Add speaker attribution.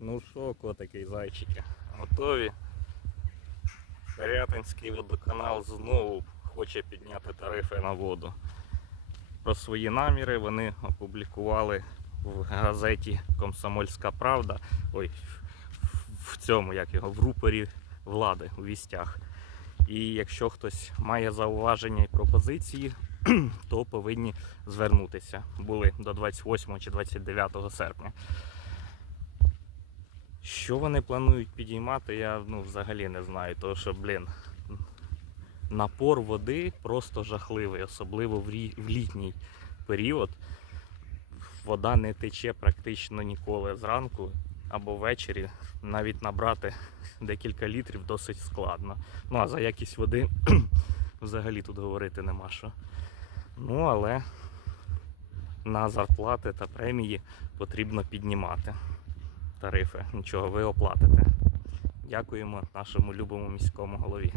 Speaker 1: Ну що, котики і зайчики, готові? Рятинський водоканал знову хоче підняти тарифи на воду. Про свої наміри вони опублікували в газеті Комсомольська Правда. Ой, в цьому, як його, в рупорі влади у вістях. І якщо хтось має зауваження і пропозиції, то повинні звернутися. Були до 28 чи 29 серпня. Що вони планують підіймати, я ну, взагалі не знаю. Тому що, блін, напор води просто жахливий, особливо в, рі... в літній період. Вода не тече практично ніколи зранку або ввечері. Навіть набрати декілька літрів досить складно. Ну а за якість води взагалі тут говорити нема що. Ну, але на зарплати та премії потрібно піднімати тарифи. Нічого, ви оплатите. Дякуємо нашому любому міському голові.